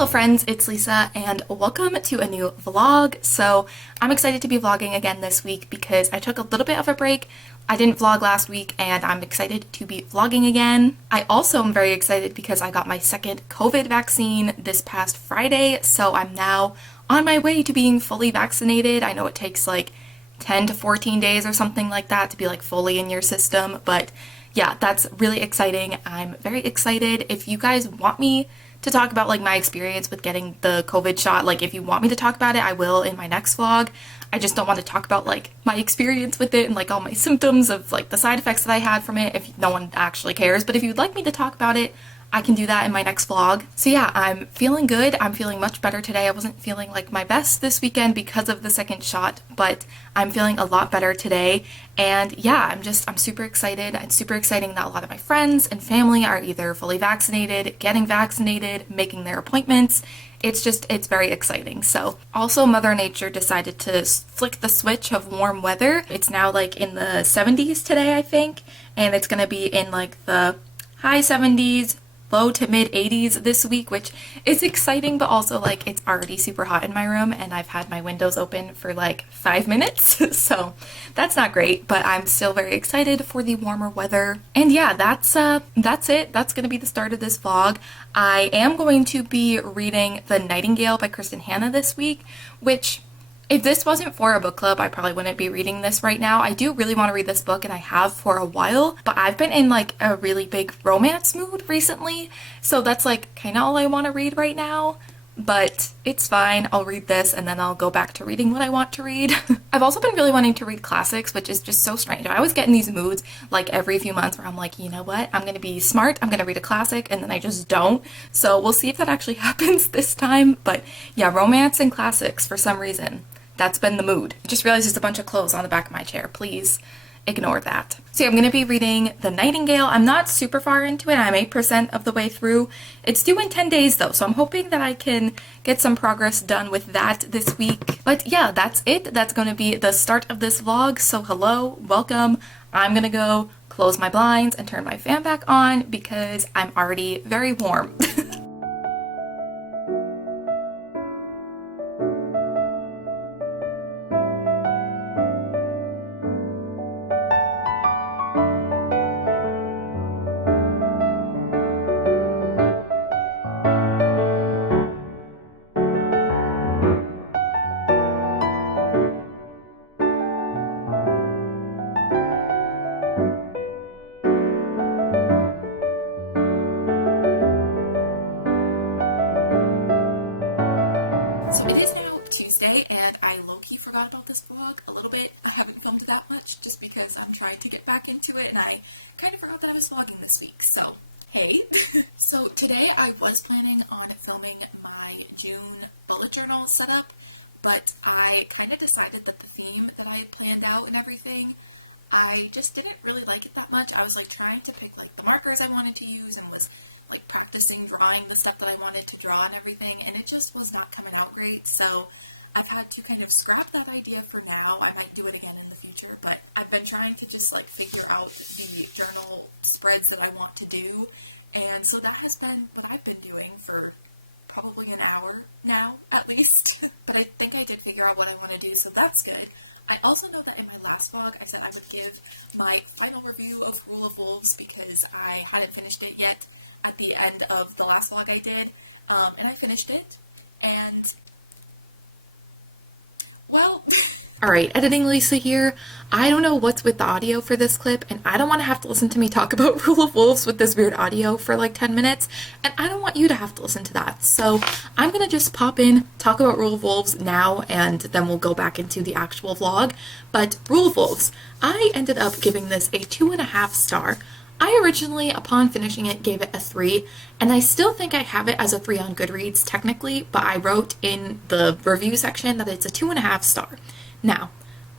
Hello friends, it's Lisa and welcome to a new vlog. So I'm excited to be vlogging again this week because I took a little bit of a break. I didn't vlog last week and I'm excited to be vlogging again. I also am very excited because I got my second COVID vaccine this past Friday, so I'm now on my way to being fully vaccinated. I know it takes like 10 to 14 days or something like that to be like fully in your system, but yeah, that's really exciting. I'm very excited. If you guys want me to talk about like my experience with getting the COVID shot, like if you want me to talk about it, I will in my next vlog. I just don't want to talk about like my experience with it and like all my symptoms of like the side effects that I had from it if no one actually cares. But if you'd like me to talk about it, I can do that in my next vlog. So yeah, I'm feeling good. I'm feeling much better today. I wasn't feeling like my best this weekend because of the second shot, but I'm feeling a lot better today. And yeah, I'm super excited. It's super exciting that a lot of my friends and family are either fully vaccinated, getting vaccinated, making their appointments. It's very exciting. So also Mother Nature decided to flick the switch of warm weather. It's now like in the 70s today, I think, and it's gonna be in like the high 70s, low to mid 80s this week, which is exciting, but also like it's already super hot in my room and I've had my windows open for like 5 minutes, so that's not great, but I'm still very excited for the warmer weather. And yeah, that's it. That's gonna be the start of this vlog. I am going to be reading The Nightingale by Kristen Hanna this week, which if this wasn't for a book club, I probably wouldn't be reading this right now. I do really want to read this book and I have for a while, but I've been in like a really big romance mood recently, so that's like kind of all I want to read right now, but it's fine. I'll read this and then I'll go back to reading what I want to read. I've also been really wanting to read classics, which is just so strange. I always get in these moods like every few months where I'm like, you know what, I'm gonna be smart, I'm gonna read a classic, and then I just don't. So we'll see if that actually happens this time. But yeah, romance and classics for some reason. That's been the mood. I just realized there's a bunch of clothes on the back of my chair. Please ignore that. So yeah, I'm going to be reading The Nightingale. I'm not super far into it. I'm 8% of the way through. It's due in 10 days though, so I'm hoping that I can get some progress done with that this week. But yeah, that's it. That's going to be the start of this vlog. So hello, welcome. I'm going to go close my blinds and turn my fan back on because I'm already very warm. So it is now Tuesday and I low-key forgot about this vlog a little bit. I haven't filmed that much just because I'm trying to get back into it and I kind of forgot that I was vlogging this week, so hey. So today I was planning on filming my June bullet journal setup, but I kind of decided that the theme that I had planned out and everything, I just didn't really like it that much. I was like trying to pick like the markers I wanted to use and was like practicing drawing the stuff that I wanted to draw and everything, and it just was not coming out great. So I've had to kind of scrap that idea for now. I might do it again in the future, but I've been trying to just like figure out the journal spreads that I want to do, and so that has been what I've been doing for probably an hour now at least. But I think I did figure out what I want to do, so that's good. I also know that in my last vlog I said I would give my final review of Rule of Wolves because I hadn't finished it yet at the end of the last vlog I did, and I finished it, and well, alright, editing Lisa here. I don't know what's with the audio for this clip, and I don't want to have to listen to me talk about Rule of Wolves with this weird audio for like 10 minutes, and I don't want you to have to listen to that. So I'm gonna just pop in, talk about Rule of Wolves now, and then we'll go back into the actual vlog. But Rule of Wolves, I ended up giving this a 2.5 star. I originally, upon finishing it, gave it a 3, and I still think I have it as a 3 on Goodreads technically, but I wrote in the review section that it's a 2.5 star. Now,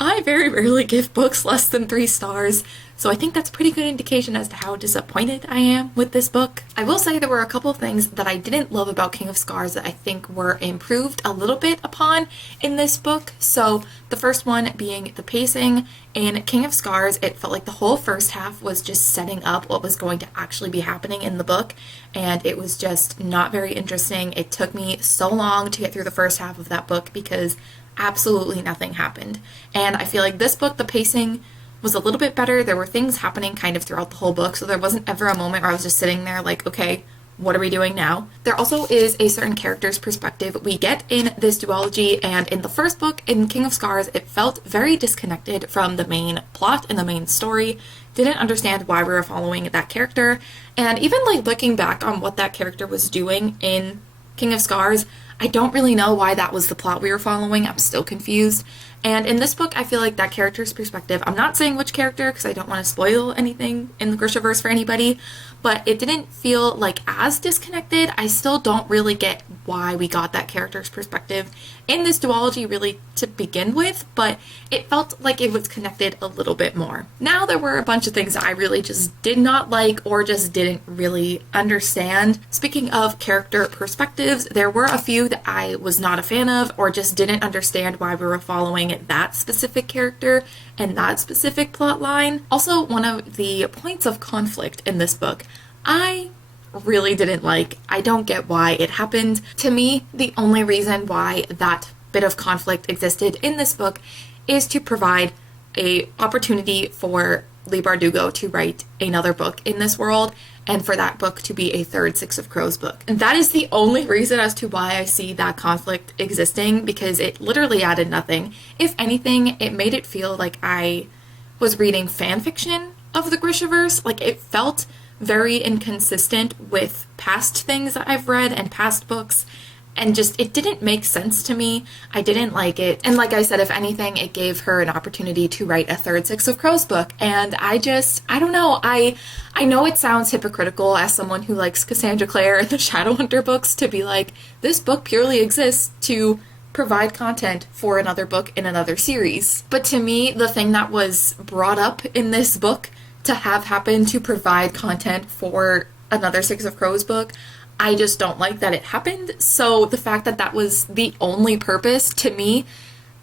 I very rarely give books less than 3 stars, so I think that's a pretty good indication as to how disappointed I am with this book. I will say there were a couple of things that I didn't love about King of Scars that I think were improved a little bit upon in this book. So the first one being the pacing. In King of Scars, it felt like the whole first half was just setting up what was going to actually be happening in the book, and it was just not very interesting. It took me so long to get through the first half of that book because absolutely nothing happened. And I feel like this book, the pacing was a little bit better. There were things happening kind of throughout the whole book, so there wasn't ever a moment where I was just sitting there like, okay, what are we doing now? There also is a certain character's perspective we get in this duology, and in the first book, in King of Scars, it felt very disconnected from the main plot and the main story. Didn't understand why we were following that character, and even like looking back on what that character was doing in King of Scars, I don't really know why that was the plot we were following. I'm still confused. And in this book, I feel like that character's perspective, I'm not saying which character because I don't want to spoil anything in the Grishaverse for anybody, but it didn't feel like as disconnected. I still don't really get why we got that character's perspective in this duology really to begin with, but it felt like it was connected a little bit more. Now there were a bunch of things I really just did not like or just didn't really understand. Speaking of character perspectives, there were a few that I was not a fan of or just didn't understand why we were following that specific character and that specific plot line. Also, one of the points of conflict in this book, I really didn't like. I don't get why it happened. To me, the only reason why that bit of conflict existed in this book is to provide a opportunity for Leigh Bardugo to write another book in this world, and for that book to be a third Six of Crows book. And that is the only reason as to why I see that conflict existing, because it literally added nothing. If anything, it made it feel like I was reading fan fiction of the Grishaverse. Like, it felt very inconsistent with past things that I've read and past books, and just it didn't make sense to me. I didn't like it. And like I said, if anything, it gave her an opportunity to write a third Six of Crows book, and I don't know. I know it sounds hypocritical as someone who likes Cassandra Clare and the Shadowhunter books to be like, this book purely exists to provide content for another book in another series. But to me, the thing that was brought up in this book to have happen to provide content for another Six of Crows book, I just don't like that it happened. So the fact that that was the only purpose to me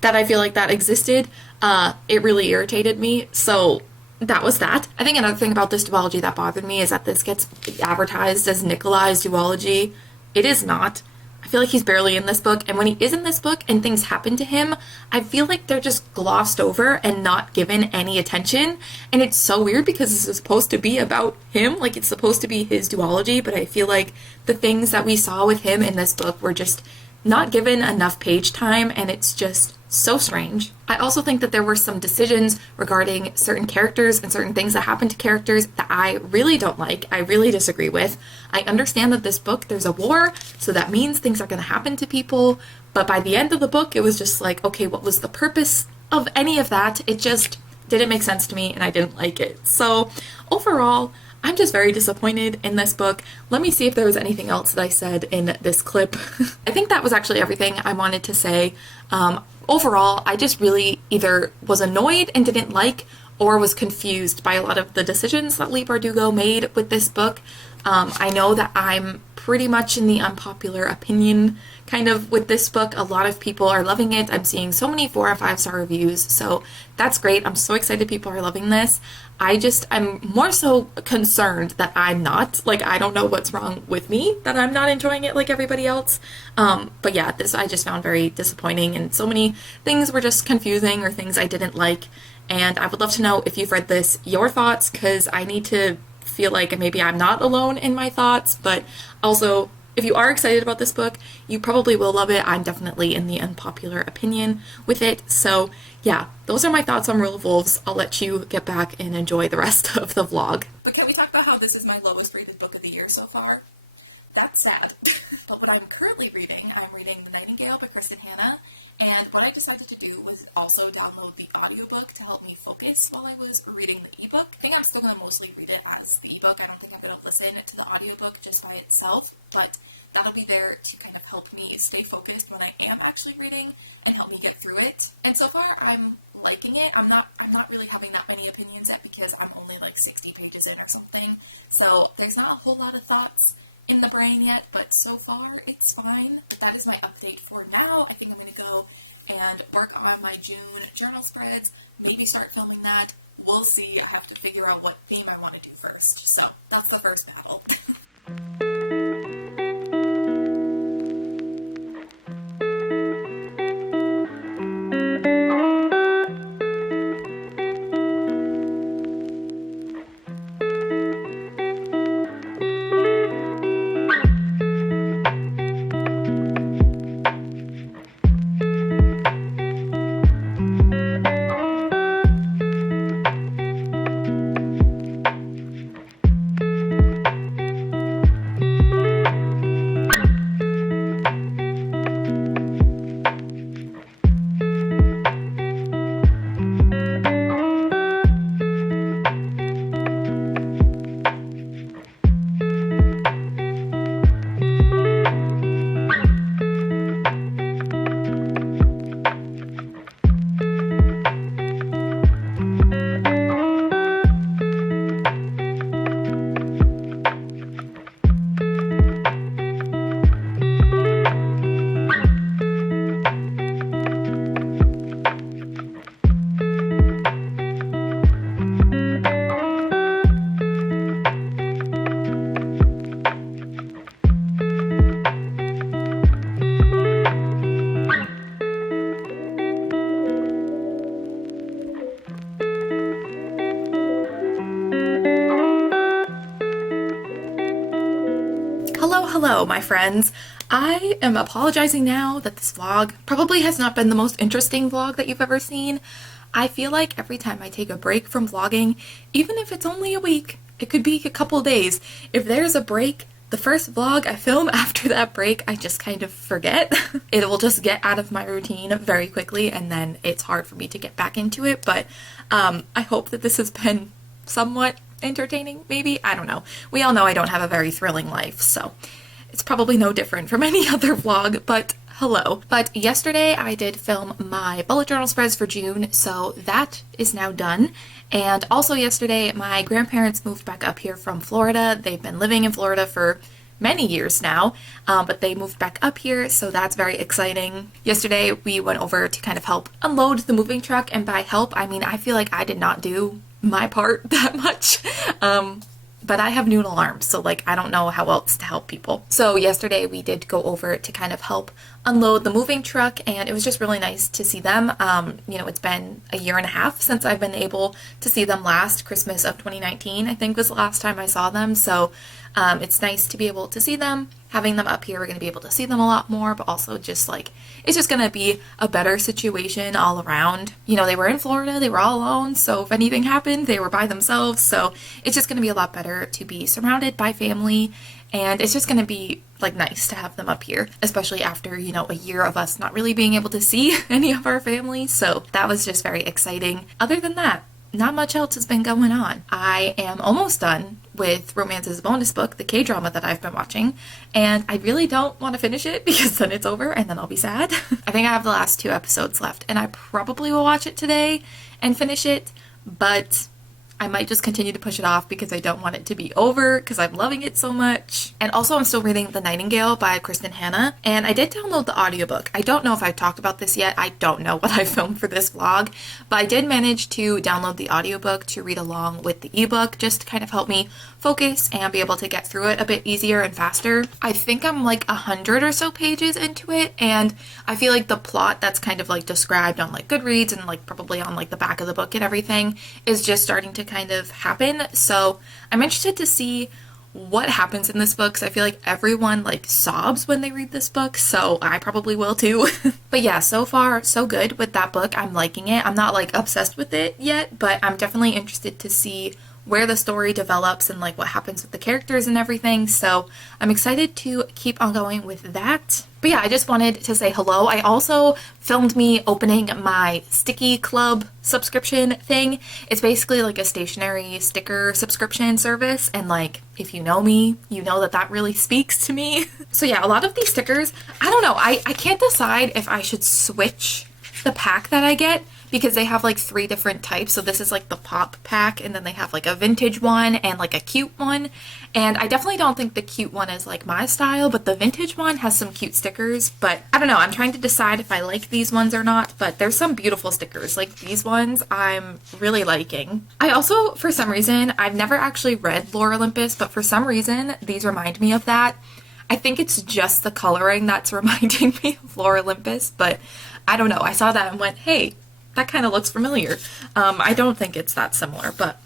that I feel like that existed, it really irritated me. So that was that. I think another thing about this duology that bothered me is that this gets advertised as Nikolai's duology. It is not. I feel like he's barely in this book, and when he is in this book and things happen to him, I feel like they're just glossed over and not given any attention. And it's so weird because this is supposed to be about him, like it's supposed to be his duology, but I feel like the things that we saw with him in this book were just not given enough page time, and it's just so strange. I also think that there were some decisions regarding certain characters and certain things that happen to characters that I really don't like. I really disagree with. I understand that this book, there's a war, so that means things are going to happen to people, but by the end of the book, it was just like, okay, what was the purpose of any of that? It just didn't make sense to me, and I didn't like it. So overall, I'm just very disappointed in this book. Let me see if there was anything else that I said in this clip. I think that was actually everything I wanted to say. Overall, I just really either was annoyed and didn't like, or was confused by a lot of the decisions that Leigh Bardugo made with this book. I know that I'm pretty much in the unpopular opinion kind of with this book. A lot of people are loving it. I'm seeing so many 4 and 5-star reviews, so that's great. I'm so excited people are loving this. I'm more so concerned that I'm not. Like, I don't know what's wrong with me that I'm not enjoying it like everybody else. But yeah, this I just found very disappointing, and so many things were just confusing or things I didn't like. And I would love to know, if you've read this, your thoughts, because I need to feel like maybe I'm not alone in my thoughts. But also, if you are excited about this book, you probably will love it. I'm definitely in the unpopular opinion with it. So yeah, those are my thoughts on Rule of Wolves. I'll let you get back and enjoy the rest of the vlog. But can we talk about how this is my lowest rated book of the year so far? that's sad. But what I'm currently reading, I'm reading The Nightingale by Kristen Hanna, and what I decided to do was also download the audiobook to help me focus while I was reading the ebook. I think I'm still going to mostly read it as the ebook. I don't think I'm going to listen to the audiobook just by itself, but that'll be there to kind of help me stay focused when I am actually reading and help me get through it. And so far I'm liking it. I'm not really having that many opinions yet because I'm only like 60 pages in or something. So there's not a whole lot of thoughts in the brain yet, but so far it's fine. But that is my update for now. I think I'm going to go and work on my June journal spreads, maybe start filming that. We'll see. I have to figure out what theme I want to do first. So that's the first battle. Hello, my friends. I am apologizing now that this vlog probably has not been the most interesting vlog that you've ever seen. I feel like every time I take a break from vlogging, even if it's only a week, it could be a couple days, if there's a break, the first vlog I film after that break, I just kind of forget. It will just get out of my routine very quickly, and then it's hard for me to get back into it, but I hope that this has been somewhat entertaining, maybe? I don't know. We all know I don't have a very thrilling life, so it's probably no different from any other vlog, but hello. But yesterday I did film my bullet journal spreads for June, so that is now done. And also yesterday my grandparents moved back up here from Florida. They've been living in Florida for many years now, but they moved back up here, so that's very exciting. Yesterday we went over to kind of help unload the moving truck, and by help I mean I feel like I did not do my part that much. But I have noon alarms, so like I don't know how else to help people. So yesterday we did go over to kind of help unload the moving truck, and it was just really nice to see them. You know, it's been a year and a half since I've been able to see them last. Christmas of 2019 I think was the last time I saw them, so it's nice to be able to see them. Having them up here, we're going to be able to see them a lot more, but also just like, it's just going to be a better situation all around. You know, they were in Florida, they were all alone, so if anything happened, they were by themselves, so it's just going to be a lot better to be surrounded by family, and it's just going to be like nice to have them up here, especially after, you know, a year of us not really being able to see any of our family, so that was just very exciting. Other than that, not much else has been going on. I am almost done with Romance's bonus book, the K-drama that I've been watching, and I really don't want to finish it because then it's over and then I'll be sad. I think I have the last 2 episodes left, and I probably will watch it today and finish it, but I might just continue to push it off because I don't want it to be over because I'm loving it so much. And also I'm still reading The Nightingale by Kristen Hanna, and I did download the audiobook. I don't know if I've talked about this yet. I don't know what I filmed for this vlog, but I did manage to download the audiobook to read along with the ebook just to kind of help me focus and be able to get through it a bit easier and faster. I think I'm like 100 or so pages into it, and I feel like the plot that's kind of like described on like Goodreads and like probably on like the back of the book and everything is just starting to kind of happen. So I'm interested to see what happens in this book, because I feel like everyone like sobs when they read this book, so I probably will too. But yeah, so far so good with that book. I'm liking it. I'm not like obsessed with it yet, but I'm definitely interested to see where the story develops and like what happens with the characters and everything. So I'm excited to keep on going with that. But yeah, I just wanted to say hello. I also filmed me opening my stickii club subscription thing. It's basically like a stationery sticker subscription service, and like if you know me, you know that that really speaks to me. So yeah, a lot of these stickers, I don't know, I can't decide if I should switch the pack that I get, because they have like 3 different types. So this is like the pop pack, and then they have like a vintage one and like a cute one. And I definitely don't think the cute one is like my style, but the vintage one has some cute stickers. But I don't know, I'm trying to decide if I like these ones or not, but there's some beautiful stickers. Like these ones I'm really liking. I also, for some reason, I've never actually read Lore Olympus, but for some reason these remind me of that. I think it's just the coloring that's reminding me of Lore Olympus, but I don't know. I saw that and went, hey, that kind of looks familiar. I don't think it's that similar, but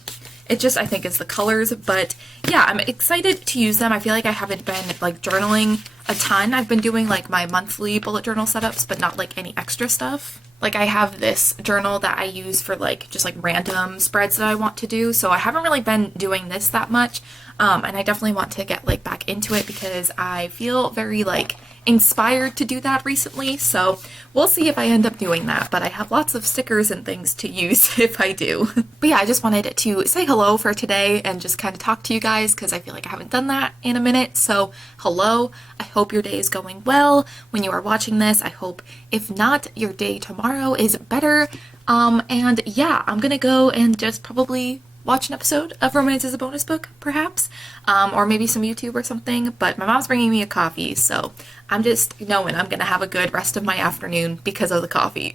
it just, I think it's the colors. But yeah, I'm excited to use them. I feel like I haven't been like journaling a ton. I've been doing like my monthly bullet journal setups, but not like any extra stuff. Like I have this journal that I use for like just like random spreads that I want to do. So I haven't really been doing this that much. And I definitely want to get like back into it because I feel very like inspired to do that recently. So we'll see if I end up doing that, but I have lots of stickers and things to use if I do. But yeah, I just wanted to say hello for today and just kind of talk to you guys because I feel like I haven't done that in a minute. So hello, I hope your day is going well when you are watching this. I hope if not, your day tomorrow is better. And yeah, I'm gonna go and just probably watch an episode of Romance is a Bonus Book, perhaps, or maybe some YouTube or something, but my mom's bringing me a coffee, so I'm just knowing I'm gonna have a good rest of my afternoon because of the coffee.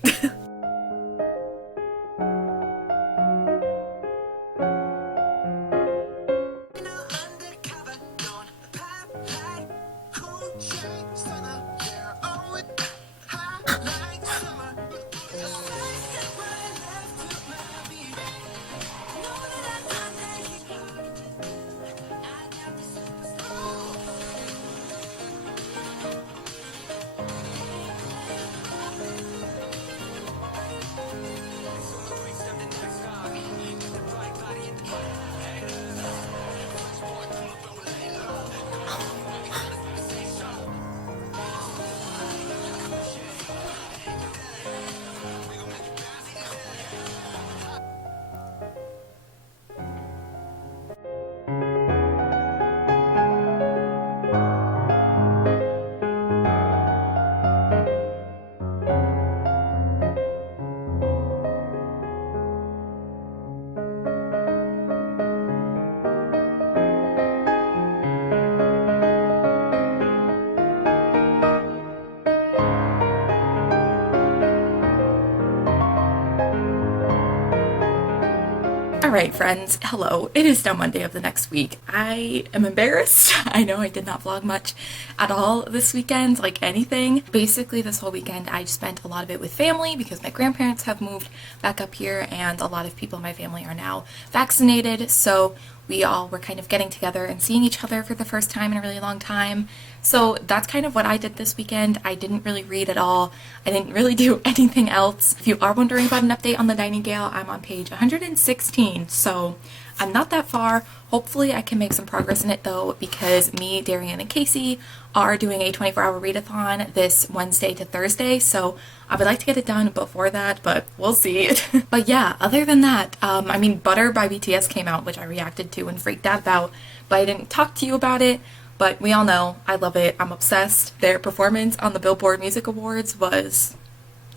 Alright friends, hello. It is now Monday of the next week. I am embarrassed. I know I did not vlog much at all this weekend, like anything. Basically this whole weekend I spent a lot of it with family because my grandparents have moved back up here and a lot of people in my family are now vaccinated, so we all were kind of getting together and seeing each other for the first time in a really long time. So that's kind of what I did this weekend. I didn't really read at all. I didn't really do anything else. If you are wondering about an update on the Nightingale, I'm on page 116, so I'm not that far. Hopefully I can make some progress in it though, because me, Darian, and Casey are doing a 24-hour readathon this Wednesday to Thursday, so I would like to get it done before that, but we'll see. But yeah, other than that, I mean, Butter by BTS came out, which I reacted to and freaked out about, but I didn't talk to you about it. But we all know, I love it, I'm obsessed. Their performance on the Billboard Music Awards was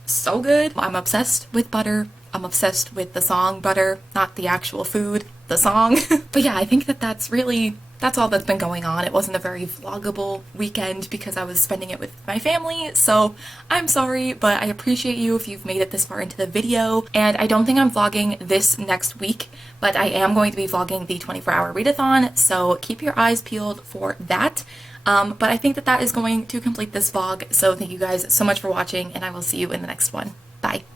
so good. I'm obsessed with Butter. I'm obsessed with the song Butter, not the actual food, the song. But yeah, I think that that's all that's been going on. It wasn't a very vloggable weekend because I was spending it with my family, so I'm sorry, but I appreciate you if you've made it this far into the video. And I don't think I'm vlogging this next week, but I am going to be vlogging the 24-hour readathon, so keep your eyes peeled for that. But I think that is going to complete this vlog, so thank you guys so much for watching, and I will see you in the next one. Bye!